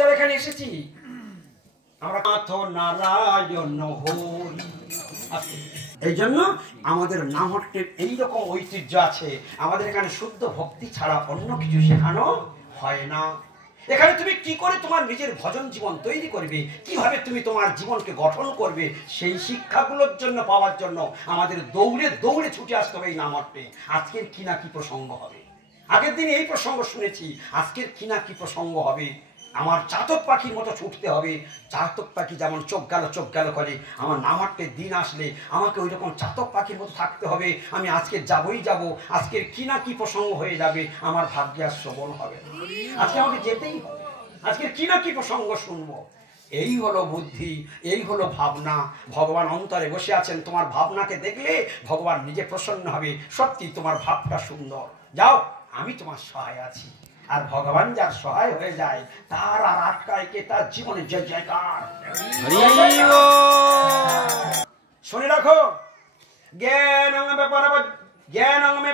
যারা এখানে এসেছি আমরা নারায়ণ হরি, এই জন্য আমাদের নামহট্টের এইরকম ঐতিহ্য আছে। আমাদের এখানে শুদ্ধ ভক্তি ছাড়া অন্য কিছু শেখানো হয় না। এখানে তুমি কি করে তোমার নিজের ভজন জীবন তৈরি করবে, কিভাবে তুমি তোমার জীবনকে গঠন করবে, সেই শিক্ষাগুলোর জন্য পাওয়ার জন্য আমাদের দৌড়ে দৌড়ে ছুটে আসতে হবে এই নামহট্টে। আজকের কি না কি প্রসঙ্গ হবে, আগের দিন এই প্রসঙ্গ শুনেছি, আজকের কি না কি প্রসঙ্গ হবে। আমার চাতক পাখির মতো ছুটতে হবে। চাতক পাখি যেমন চোখ গেল করে, আমার নামহট্টের দিন আসলে আমাকে ওই রকম চাতক পাখির মতো থাকতে হবে। আমি আজকে যাবই যাব, আজকের কি না কি প্রসঙ্গ হয়ে যাবে, আমার ভাগ্যে আর শ্রবণ হবে না, আজকে আমাকে যেতেই হবে, আজকের কি না কি প্রসঙ্গ শুনবো। এই হলো বুদ্ধি, এই হলো ভাবনা। ভগবান অন্তরে বসে আছেন, তোমার ভাবনাকে দেখলে ভগবান নিজে প্রসন্ন হবে। সত্যি তোমার ভাবটা সুন্দর, যাও আমি তোমার সহায় আছি। আর ভগবান যার সহায় হয়ে যায় তার আর আটকায় কে, তার জীবনে জয় জয়কার। শুনে রাখো, জ্ঞানং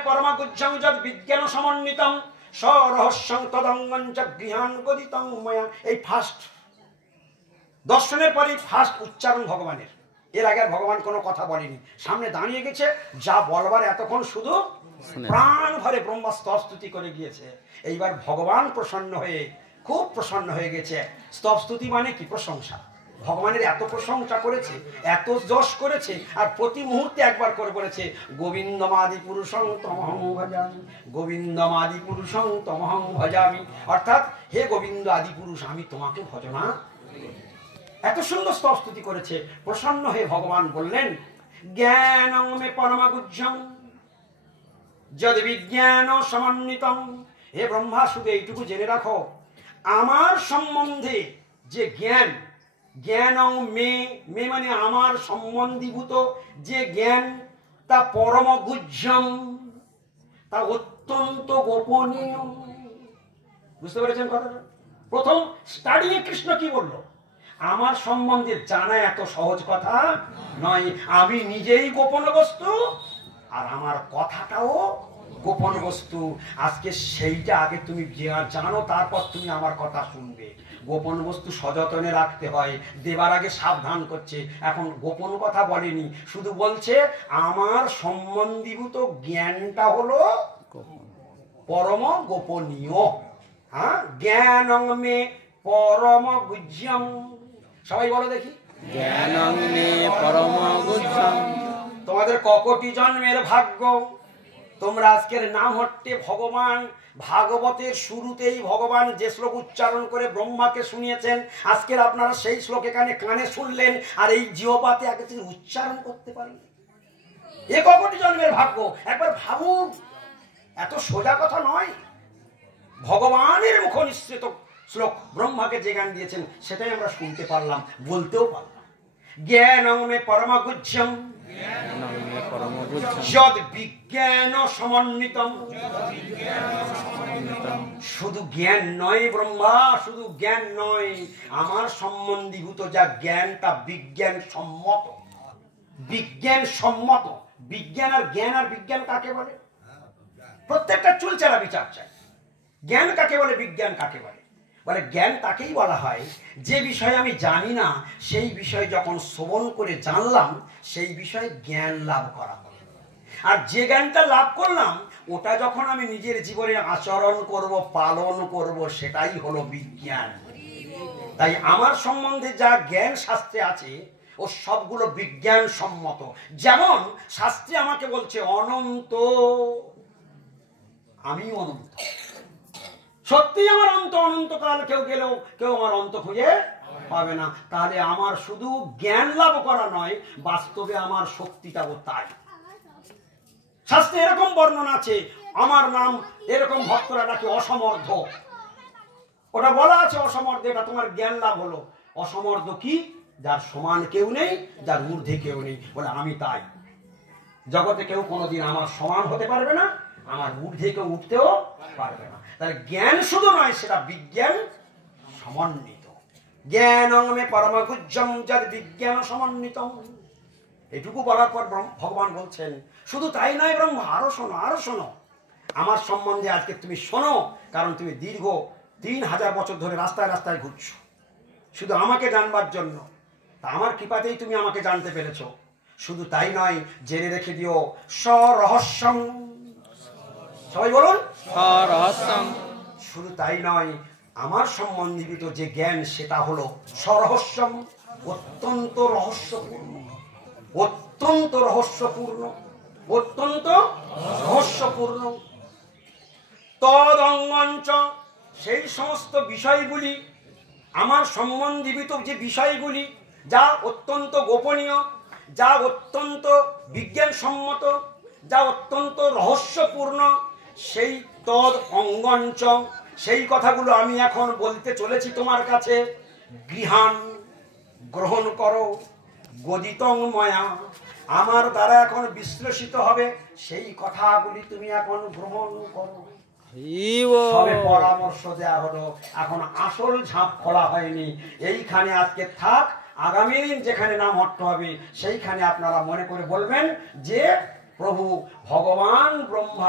পরমগুজ্জং যদ বিজ্ঞান সমন্বিতং স্বরহস্যং তদঙ্গং চ গৃহান গদিতং ময়া। এই ফার্স্ট দর্শনের পরে ফার্স্ট উচ্চারণ ভগবানের। এর আগে ভগবান কোনো কথা বলেনি, সামনে দাঁড়িয়ে গেছে, যা বলবার এতক্ষণ শুধু প্রাণ ভরে ব্রহ্মস্তবস্তুতি করে গিয়েছে। এইবার ভগবান প্রসন্ন হয়ে, খুব প্রসন্ন হয়ে গেছে। স্তবস্তুতি মানে কি? প্রশংসা। ভগবানের এত প্রশংসা করেছে, এত যশ করেছে, আর প্রতি মুহূর্তে একবার করে বলেছে গোবিন্দমাদি পুরুষং তমহং ভজামি, গোবিন্দমাদি পুরুষং তমহং ভজামি। অর্থাৎ হে গোবিন্দ আদি পুরুষ, আমি তোমাকে ভজনা। এত সুন্দর স্তবস্তুতি করেছে। প্রসন্ন হয়ে ভগবান বললেন জ্ঞানং মে পরমগুজ্জং যদ বিজ্ঞান সমন্বিতং। হে ব্রহ্মা, শুধু এইটুকু জেনে রাখো, আমার সম্বন্ধে যে জ্ঞান, জ্ঞানং মে, মে মানে আমার সম্বন্ধীভূত যে জ্ঞান, তা পরমগুজ্জং, তা অত্যন্ত গোপনীয়। বুঝতে পেরেছেন কথাটা? প্রথম স্টার্টিং এ কৃষ্ণ কি বলল? আমার সম্বন্ধে জানা এত সহজ কথা নয়, আমি নিজেই গোপন বস্তু, আর আমার কথাটাও গোপন বস্তু। আজকে সেইটা আগে তুমি জানো, তারপর তুমি আমার কথা শুনবে। গোপন বস্তু সযত্নে রাখতে হয়, দেবার আগে সাবধান করছে। এখন গোপন কথা বলেনি, শুধু বলছে আমার সম্বন্ধীভূত জ্ঞানটা হলো পরম গোপনীয়। হ্যাঁ, জ্ঞানং মে পরমগুজ্জং। সবাই বলো দেখি, জ্ঞানং মে পরমগুজ্জং। তোমাদের ককটি জন্মের ভাগ্য, তোমরা আজকের নামহট্টে ভগবান ভাগবতের শুরুতেই ভগবান যে শ্লোক উচ্চারণ করে ব্রহ্মাকে শুনিয়েছেন, আজকের আপনারা সেই শ্লোক এখানে কানে শুনলেন, আর এই জিহ্বাতে আগে থেকে উচ্চারণ করতে পারলেন। এ ককটি জন্মের ভাগ্য। একবার ভাবুন, এত সোজা কথা নয়। ভগবানের মুখ নিঃসৃত শ্লোক, ব্রহ্মাকে যে জ্ঞান দিয়েছেন সেটাই আমরা শুনতে পারলাম, বলতেও পারলাম। জ্ঞানং মে পরমগুজ্জং যদ বিজ্ঞান সমন্বিতং। শুধু জ্ঞান নয় ব্রহ্মা, শুধু জ্ঞান নয়, আমার সম্বন্ধীভূত যা জ্ঞান তা বিজ্ঞান সম্মত। বিজ্ঞান সম্মত। বিজ্ঞান আর জ্ঞান আর বিজ্ঞান কাকে বলে? প্রত্যেকটা চুলচেরা বিচার চাই। জ্ঞান কাকে বলে, বিজ্ঞান কাকে বলে? বলে জ্ঞান তাকেই বলা হয় যে বিষয়ে আমি জানি না, সেই বিষয়ে যখন শ্রবণ করে জানলাম, সেই বিষয়ে জ্ঞান লাভ করা হলো। আর যে জ্ঞানটা লাভ করলাম, ওটা যখন আমি নিজের জীবনে আচরণ করব, পালন করব, সেটাই হলো বিজ্ঞান। তাই আমার সম্বন্ধে যা জ্ঞান শাস্ত্রে আছে, ও সবগুলো বিজ্ঞান সম্মত। যেমন শাস্ত্রে আমাকে বলছে অনন্ত, আমি অনন্ত। সত্যি আমার অন্ত, অনন্তকাল কেউ গেলেও কেউ আমার অন্ত খুঁজে পাবে না। তাহলে আমার শুধু জ্ঞান লাভ করা নয়, বাস্তবে আমার শক্তিটাও তাই। শাস্ত্রে এরকম বর্ণনা আছে, আমার নাম এরকম ভক্তরা ডাকে অসমর্থ। ওটা বলা আছে অসমর্থ, এটা তোমার জ্ঞান লাভ হলো। অসমর্থ কি? যার সমান কেউ নেই, যার ঊর্ধ্বে কেউ নেই। বলে আমি তাই, জগতে কেউ কোনোদিন আমার সমান হতে পারবে না, আমার ঊর্ধ্বে কেউ উঠতেও পারবে না। তাহলে জ্ঞান শুধু নয়, সেটা বিজ্ঞান সমন্বিত। জ্ঞানং মে পরমগুজ্জং যদ বিজ্ঞান সমন্বিতং। এটুকু বলার পর ভগবান বলছেন শুধু তাই নয় ব্রহ্মা, আরো শোনো, আরো শোনো। আমার সম্বন্ধে আজকে তুমি শোনো, কারণ তুমি দীর্ঘ 3000 বছর ধরে রাস্তায় রাস্তায় ঘুরছো শুধু আমাকে জানবার জন্য। তা আমার কৃপাতেই তুমি আমাকে জানতে পেরেছো। শুধু তাই নয়, জেনে রেখে দিও স্বরহস্যম। সবাই বলুন স্বরহস্যম। শুধু তাই নয়, আমার সম্বন্ধিত যে জ্ঞান সেটা হলো স্বরহস্যম, অত্যন্ত রহস্যপূর্ণ, অত্যন্ত রহস্যপূর্ণ, অত্যন্ত রহস্যপূর্ণ। তদঙ্গঞ্চ, সেই সমস্ত বিষয়গুলি, আমার সম্বন্ধিত যে বিষয়গুলি যা অত্যন্ত গোপনীয়, যা অত্যন্ত বিজ্ঞানসম্মত, যা অত্যন্ত রহস্যপূর্ণ, সেই তদ অঙ্গঞ্চ, সেই কথাগুলো আমি এখন বলতে চলেছি তোমার কাছে। গৃহান, গ্রহণ করো। গদিতং ময়া, আমার দ্বারা এখন বিশ্লেষিত হবে সেই কথাগুলি তুমি এখন গ্রহণ করো। সবে পরামর্শ দেয়া হলো, এখন আসল ঝাঁপ খোলা হয়নি। এইখানে আজকে থাক, আগামী দিন যেখানে নাম হট্ট হবে সেইখানে আপনারা মনে করে বলবেন যে প্রভু ভগবান ব্রহ্মা